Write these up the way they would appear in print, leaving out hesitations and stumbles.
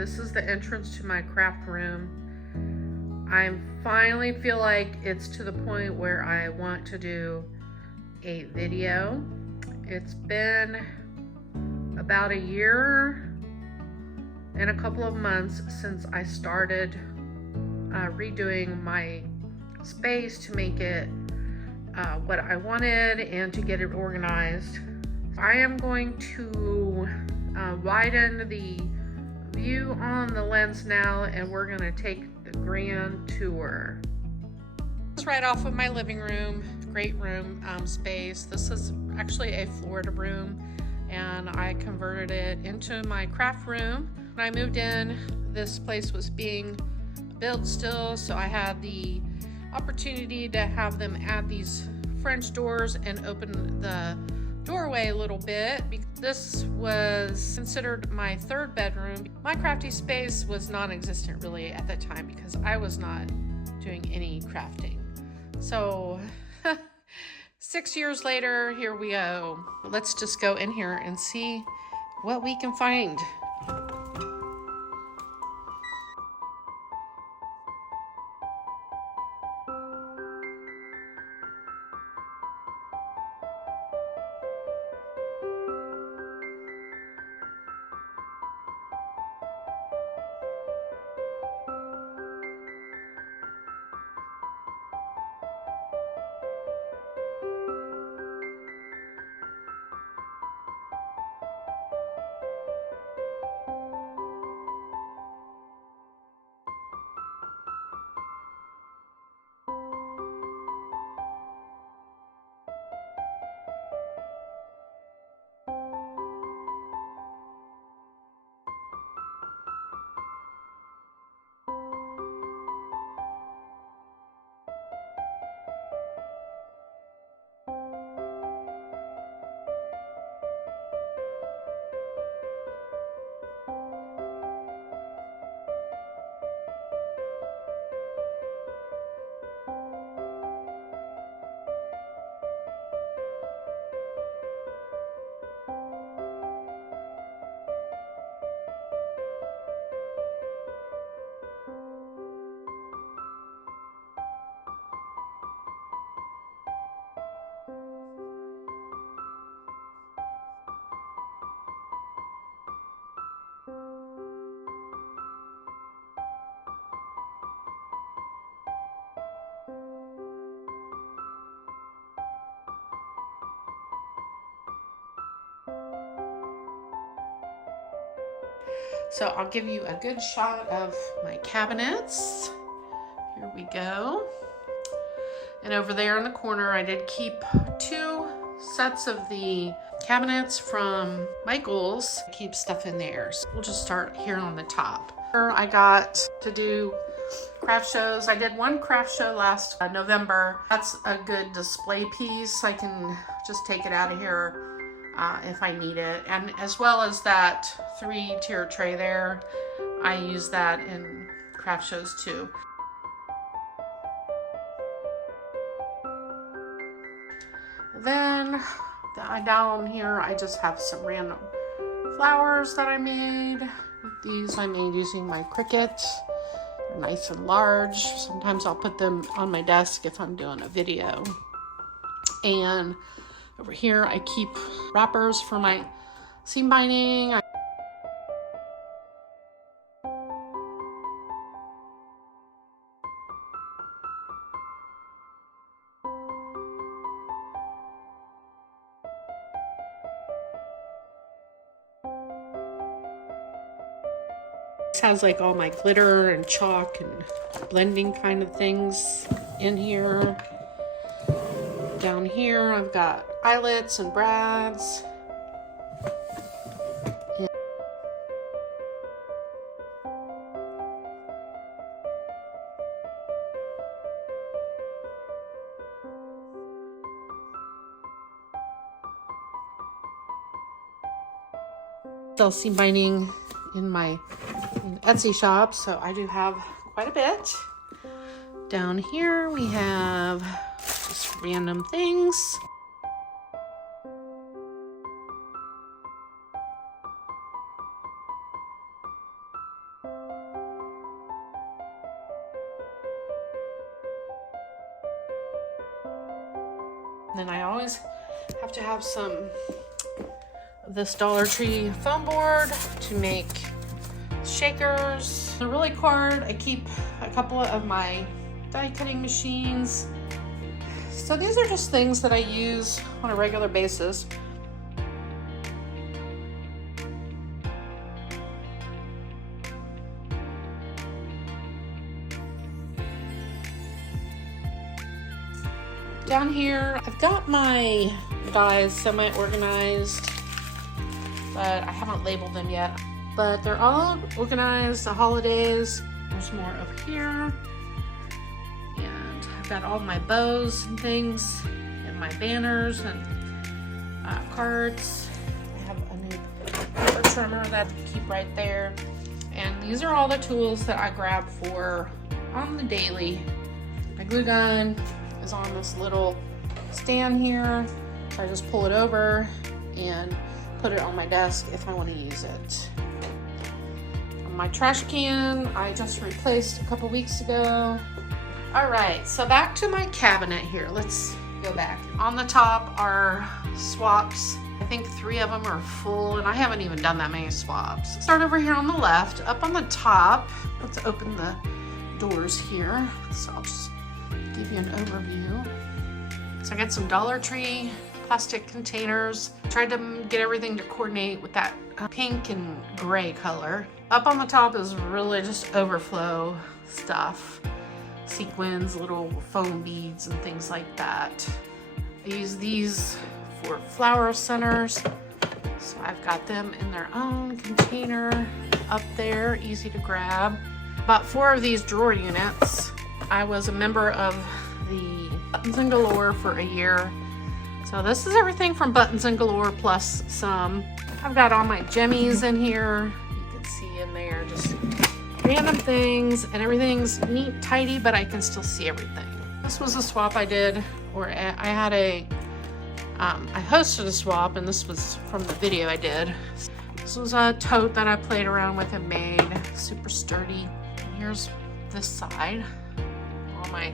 this is the entrance to my craft room. I finally feel like it's to the point where I want to do a video. It's been about a year and a couple of months since I started redoing my space to make it what I wanted and to get it organized. I am going to widen the view on the lens now, and we're going to take the grand tour. It's right off of my living room. Great room space. This is actually a Florida room, and I converted it into my craft room. When I moved in, this place was being built still, so I had the opportunity to have them add these French doors and open the doorway a little bit. This was considered my third bedroom. My crafty space was non-existent really at that time because I was not doing any crafting. So 6 years later, here we go. Let's just go in here and see what we can find. So I'll give you a good shot of my cabinets. Here we go. And over there in the corner, I did keep 2 sets of the cabinets from Michael's. I keep stuff in there. So we'll just start here on the top. I got to do craft shows. I did 1 craft show last November. That's a good display piece. I can just take it out of here if I need it. And as well as that 3-tier tray there, I use that in craft shows too. Then down here, I just have some random flowers that I made. These I made using my Cricut. They're nice and large. Sometimes I'll put them on my desk if I'm doing a video. And over here, I keep wrappers for my seam binding. This has like all my glitter and chalk and blending kind of things in here. Down here, I've got eyelets and brads. Sell seam binding in my Etsy shop, so I do have quite a bit. Down here we have just random things. then I always have to have some of this Dollar Tree foam board to make shakers. The Really card, I keep a couple of my die cutting machines. So these are just things that I use on a regular basis. Down here, I've got my dies semi-organized, but I haven't labeled them yet. But they're all organized, the holidays. There's more over here. And I've got all my bows and things, and my banners and cards. I have a new paper trimmer that I keep right there. And these are all the tools that I grab for on the daily. My glue gun is on this little stand here, so I just pull it over and put it on my desk if I want to use it. My trash can I just replaced a couple weeks ago. All right, so back to my cabinet here. Let's go back. On the top are swaps. I think 3 of them are full, and I haven't even done that many swaps. Start over here on the left. Up on the top, let's open the doors here. So I'll just give you an overview. So I got some Dollar Tree plastic containers. Tried to get everything to coordinate with that pink and gray color. Up on the top is really just overflow stuff. Sequins, little foam beads and things like that. I use these for flower centers. So I've got them in their own container up there, easy to grab. Bought 4 of these drawer units. I was a member of the Buttons and Galore for a year. So this is everything from Buttons and Galore plus some. I've got all my jemmies in here. You can see in there just random things, and everything's neat, tidy, but I can still see everything. This was a swap I did, or I had a, I hosted a swap, and this was from the video I did. This was a tote that I played around with and made, super sturdy. And here's this side, all my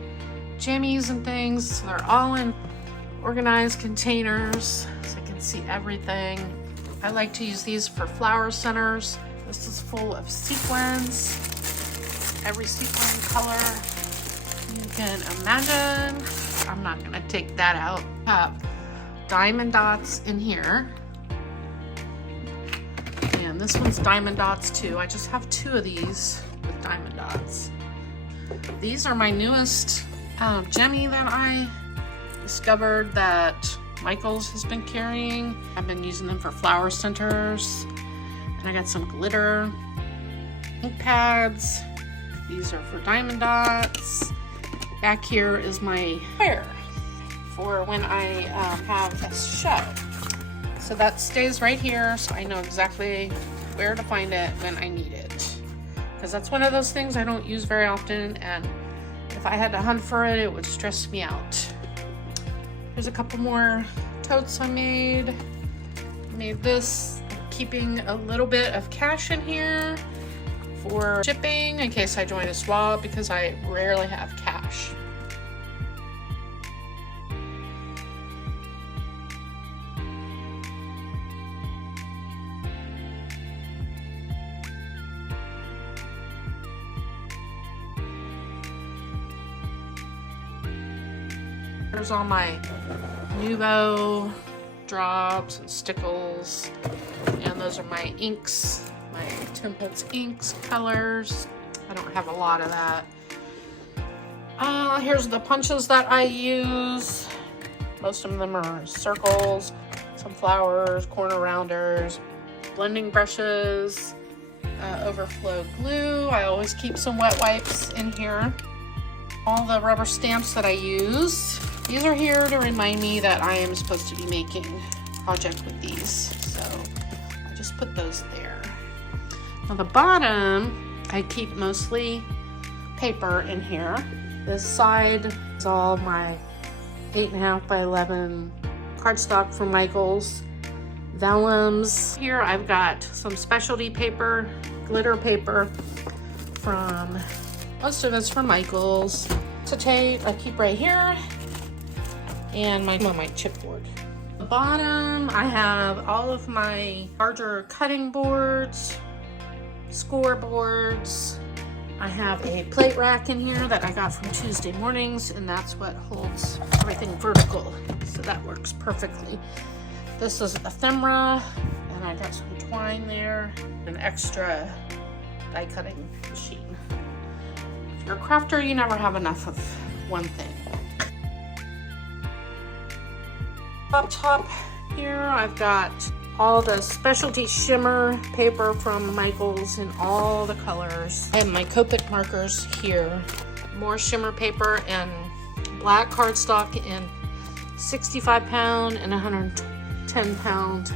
jimmies and things. So they're all in organized containers, so I can see everything. I like to use these for flower centers. This is full of sequins, every sequin color you can imagine. I'm not gonna take that out. I have diamond dots in here. And this one's diamond dots too. I just have 2 of these with diamond dots. These are my newest jemmy that I discovered that Michaels has been carrying. I've been using them for flower centers. And I got some glitter ink pads. These are for diamond dots. Back here is my hair for when I have a show. So that stays right here, so I know exactly where to find it when I need it. Because that's one of those things I don't use very often, and if I had to hunt for it, it would stress me out. There's a couple more totes I made. Made this, keeping a little bit of cash in here for shipping in case I join a swap, because I rarely have cash. There's all my Nuvo drops and stickles, and those are my inks, my Templates inks colors. I don't have a lot of that. Here's the punches that I use. Most of them are circles, some flowers, corner rounders, blending brushes, overflow glue. I always keep some wet wipes in here. All the rubber stamps that I use. These are here to remind me that I am supposed to be making a project with these. So I just put those there. On the bottom, I keep mostly paper in here. This side is all my 8.5 by 11 cardstock from Michaels. Vellums. Here I've got some specialty paper, glitter paper from, most of it's from Michaels. Acetate I keep right here. and my chipboard. At the bottom, I have all of my larger cutting boards, scoreboards. I have a plate rack in here that I got from Tuesday Mornings, and that's what holds everything vertical, so that works perfectly. This is ephemera, and I got some twine there, an extra die cutting machine. If you're a crafter, you never have enough of one thing. Up top here, I've got all the specialty shimmer paper from Michaels in all the colors. I have my Copic markers here, more shimmer paper and black cardstock in 65 pound and 110 pound,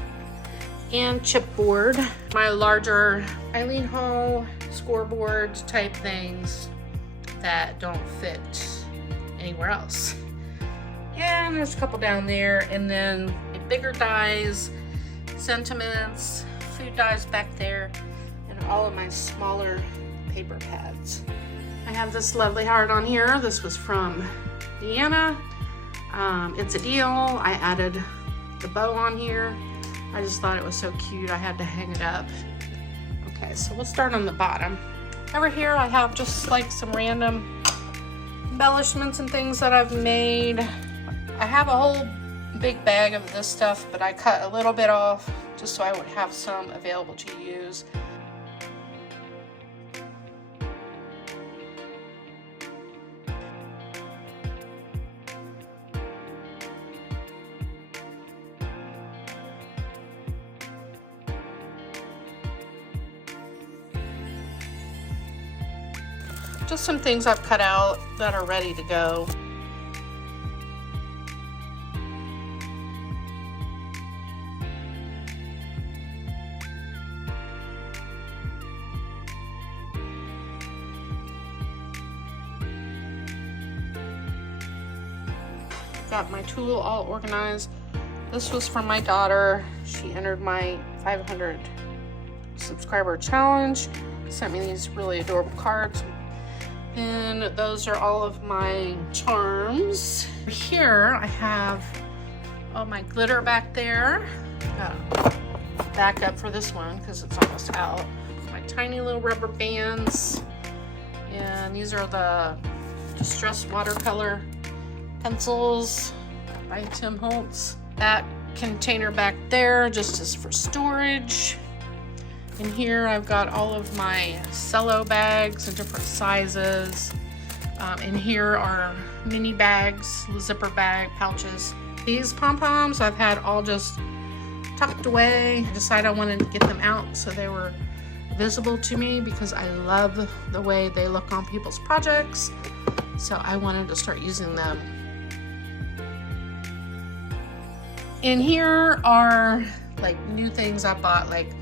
and chipboard. My larger Eileen Hall scoreboard type things that don't fit anywhere else. And there's a couple down there, and then bigger dies, sentiments, food dies back there, and all of my smaller paper pads. I have this lovely heart on here. This was from Deanna. It's a deal. I added the bow on here. I just thought it was so cute, I had to hang it up. Okay, so we'll start on the bottom. Over here I have just like some random embellishments and things that I've made. I have a whole big bag of this stuff, but I cut a little bit off just so I would have some available to use. Just some things I've cut out that are ready to go. Got my tool all organized. This was from my daughter. She entered my 500 subscriber challenge. Sent me these really adorable cards. And those are all of my charms. Here I have all my glitter back there. Got back up for this one because it's almost out. My tiny little rubber bands. And these are the Distress Watercolor pencils by Tim Holtz. That container back there just is for storage. And here I've got all of my cello bags in different sizes. And here are mini bags, zipper bag pouches. These pom-poms I've had all just tucked away. I decided I wanted to get them out so they were visible to me because I love the way they look on people's projects. So I wanted to start using them. And here are like new things I bought, like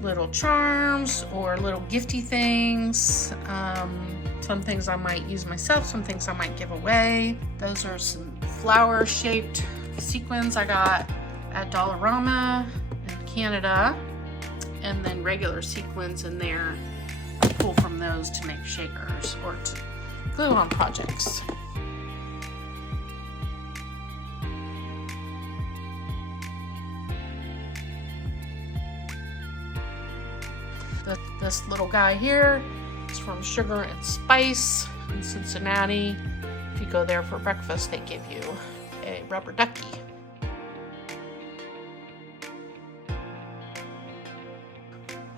little charms or little gifty things. Some things I might use myself, some things I might give away. Those are some flower shaped sequins I got at Dollarama in Canada, and then regular sequins in there. I pull from those to make shakers or to glue on projects. This little guy here is from Sugar and Spice in Cincinnati. If you go there for breakfast, they give you a rubber ducky.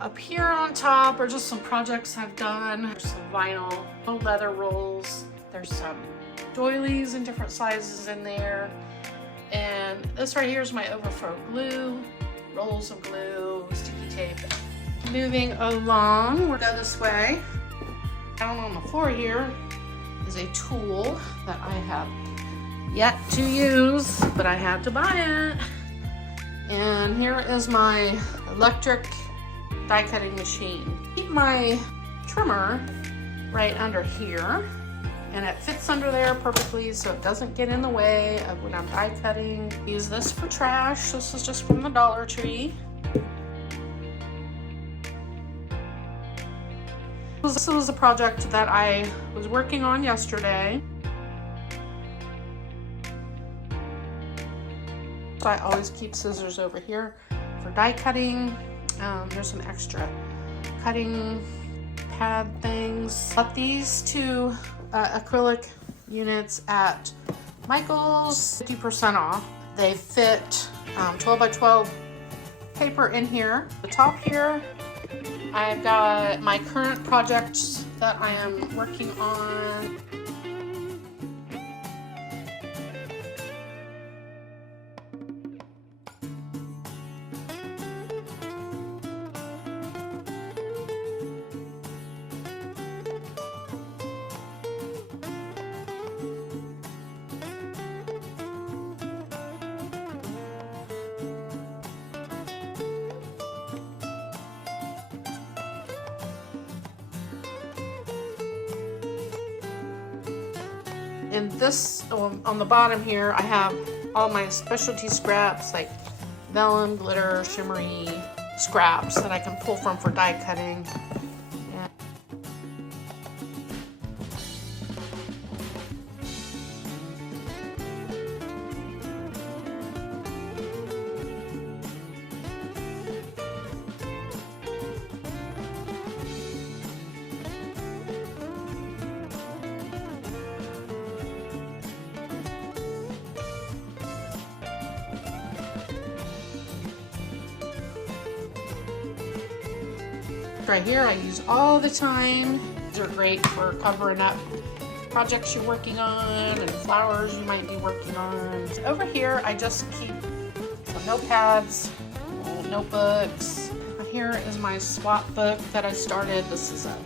Up here on top are just some projects I've done. There's some vinyl, leather rolls. There's some doilies in different sizes in there. And this right here is my overflow glue, rolls of glue, sticky tape. Moving along, we'll go this way. Down on the floor here is a tool that I have yet to use, but I had to buy it. And here is my electric die cutting machine. Keep my trimmer right under here, and it fits under there perfectly so it doesn't get in the way of when I'm die cutting. Use this for trash. This is just from the Dollar Tree. This was a project that I was working on yesterday. So I always keep scissors over here for die cutting. There's some extra cutting pad things. Got these two acrylic units at Michael's, 50% off. They fit 12 by 12 paper in here. The top here, I've got my current projects that I am working on. And this, on the bottom here, I have all my specialty scraps like vellum, glitter, shimmery scraps that I can pull from for die cutting. Right here I use all the time. These are great for covering up projects you're working on and flowers you might be working on. Over here I just keep some notepads, notebooks. Here is my swap book that I started. This is a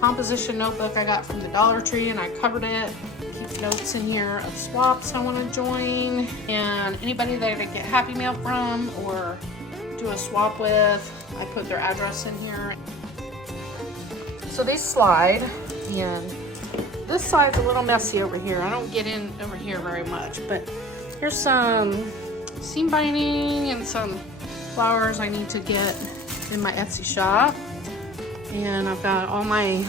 composition notebook I got from the Dollar Tree and I covered it. Keep notes in here of swaps I want to join and anybody that I get Happy Mail from or do a swap with. I put their address in here. So they slide, and this side's a little messy over here. I don't get in over here very much, but here's some seam binding and some flowers I need to get in my Etsy shop. And I've got all my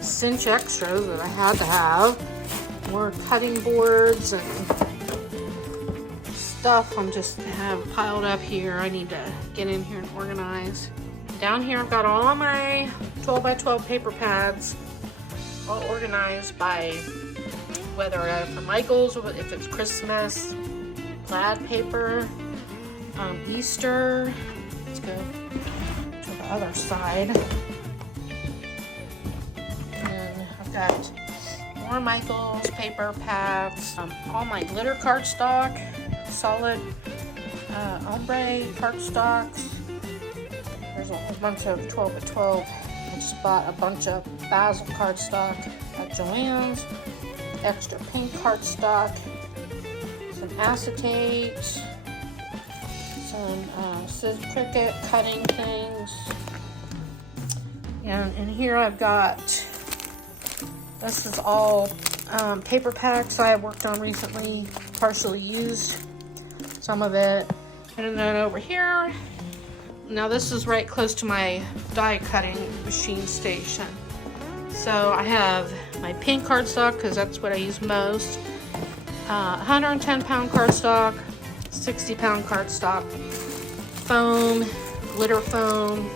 cinch extras that I had to have. More cutting boards and stuff I'm just have piled up here. I need to get in here and organize. Down here I've got all my 12 by 12 paper pads all organized by whether from Michael's, if it's Christmas, plaid paper, Easter. Let's go to the other side. And I've got more Michael's paper pads, all my glitter cardstock, solid ombre cardstocks. There's a whole bunch of 12 by 12. I just bought a bunch of basil cardstock at Joann's, extra pink cardstock, some acetate, some Cricut cutting things. And in here I've got, this is all paper packs I worked on recently, partially used, some of it. And then over here, now this is right close to my die cutting machine station. So I have my pink cardstock because that's what I use most. 110 pound cardstock, 60 pound cardstock, foam, glitter foam.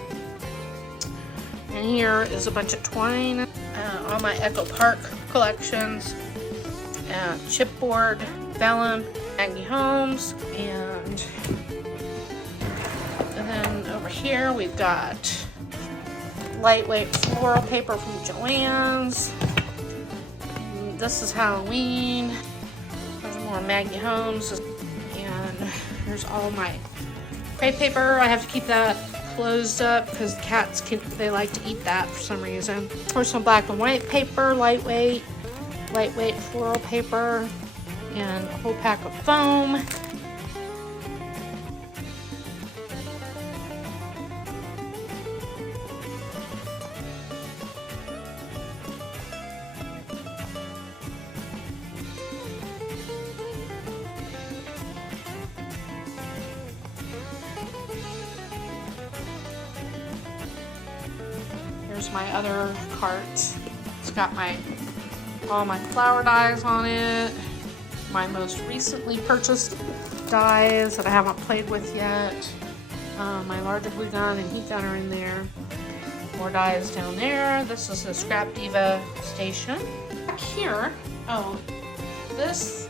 And here is a bunch of twine, all my Echo Park collections, chipboard, vellum, Maggie Holmes, and then over here we've got lightweight floral paper from Joann's. This is Halloween. There's more Maggie Holmes, and there's all my crepe paper. I have to keep that closed up because cats they like to eat that for some reason. There's some black and white paper, lightweight floral paper, and a whole pack of foam. Here's my other cart. It's got all my flower dies on it. My most recently purchased dies that I haven't played with yet. My larger glue gun and heat gun are in there. More dies down there. This is the Scrap Diva station. Back here, oh, this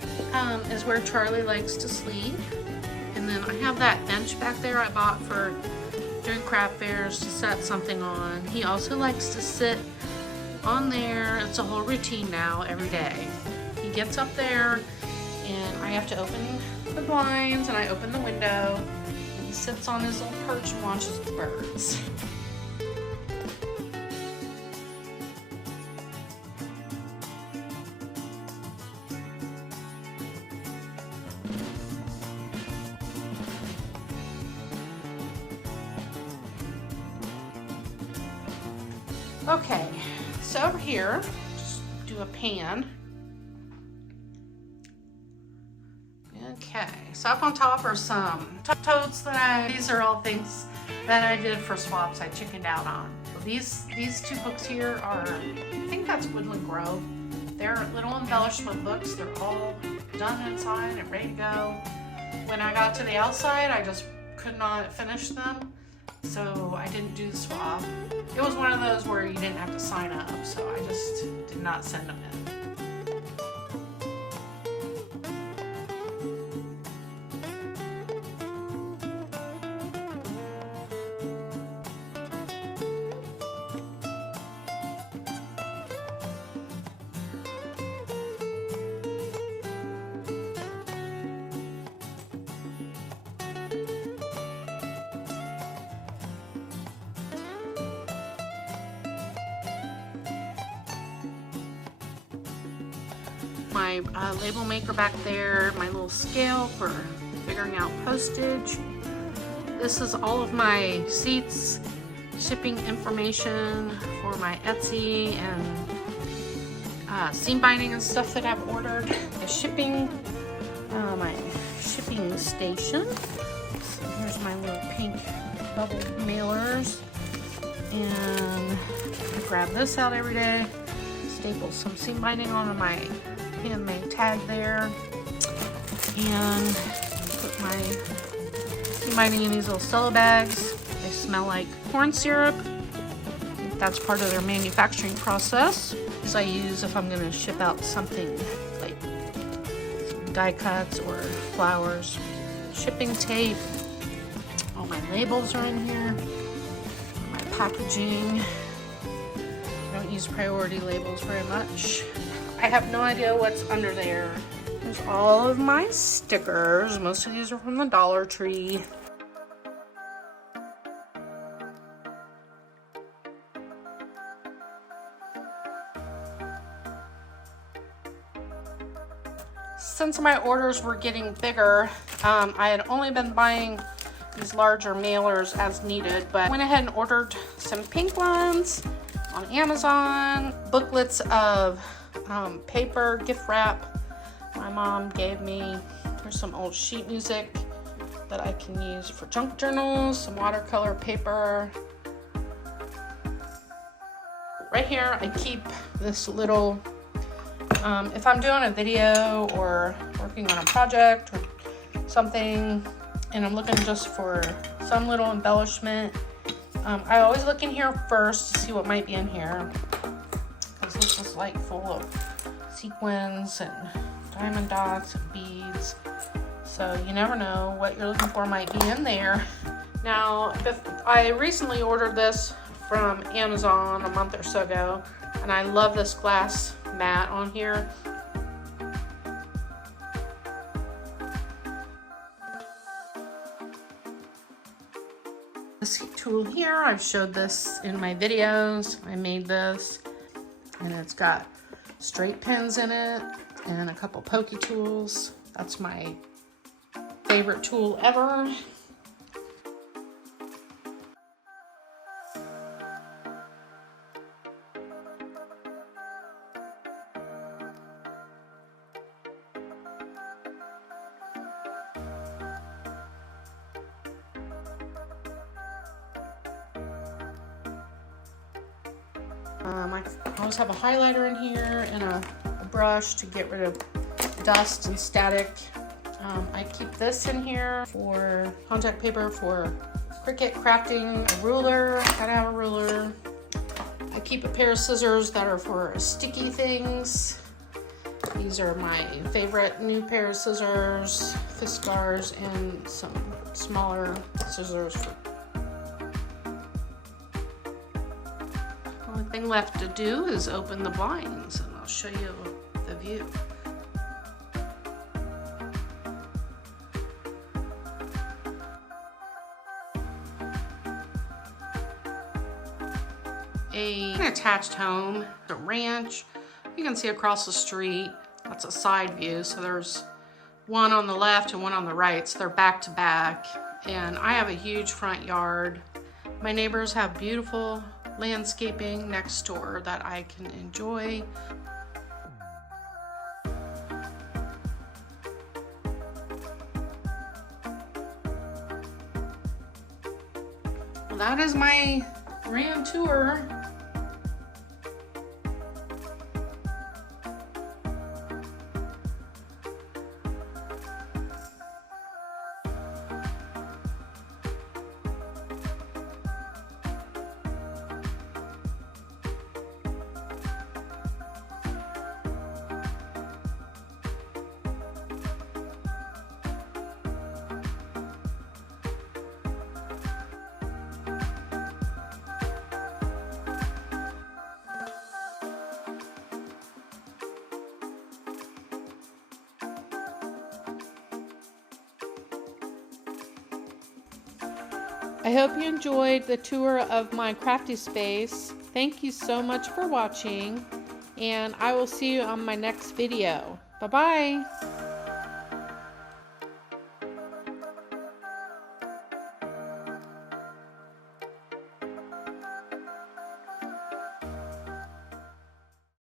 is where Charlie likes to sleep. And then I have that bench back there I bought for doing craft fairs to set something on. He also likes to sit on there. It's a whole routine now every day. He gets up there and I have to open the blinds and I open the window and he sits on his little perch and watches the birds. Okay, so over here, just do a pan. Okay, so up on top are some totes that these are all things that I did for swaps I chickened out on. So these two books here are, I think that's Woodland Grove. They're little embellishment books. They're all done inside and ready to go. When I got to the outside, I just could not finish them. So I didn't do the swap. It was one of those where you didn't have to sign up, so I just did not send them in. My label maker back there, my little scale for figuring out postage. This is all of my receipts, shipping information for my Etsy and seam binding and stuff that I've ordered. The shipping, my shipping station. So here's my little pink bubble mailers. And I grab this out every day, staple some seam binding onto my handmade tag there, and put my seam binding in these little cello bags. They smell like corn syrup. That's part of their manufacturing process. These I use if I'm going to ship out something like some die cuts or flowers. Shipping tape. All my labels are in here. My packaging. I don't use priority labels very much. I have no idea what's under there. There's all of my stickers. Most of these are from the Dollar Tree. Since my orders were getting bigger, I had only been buying these larger mailers as needed, but I went ahead and ordered some pink ones on Amazon, booklets of paper gift wrap my mom gave me. There's some old sheet music that I can use for junk journals, some watercolor paper. Right here I keep this little, if I'm doing a video or working on a project or something and I'm looking just for some little embellishment, I always look in here first to see what might be in here. This is like full of sequins and diamond dots and beads, so you never know what you're looking for might be in there. Now, I recently ordered this from Amazon a month or so ago, and I love this glass mat on here. This tool here, I've showed this in my videos. I made this. And it's got straight pins in it and a couple pokey tools. That's my favorite tool ever. I always have a highlighter in here and a brush to get rid of dust and static. I keep this in here for contact paper for Cricut crafting, a ruler, gotta have a ruler. I keep a pair of scissors that are for sticky things. These are my favorite new pair of scissors, Fiskars, and some smaller scissors. The only thing left to do is open the blinds, and I'll show you the view. An attached home, a ranch. You can see across the street. That's a side view. So there's one on the left and one on the right. So they're back to back. And I have a huge front yard. My neighbors have beautiful landscaping next door that I can enjoy. Well, that is my grand tour. I hope you enjoyed the tour of my crafty space. Thank you so much for watching, and I will see you on my next video. Bye-bye.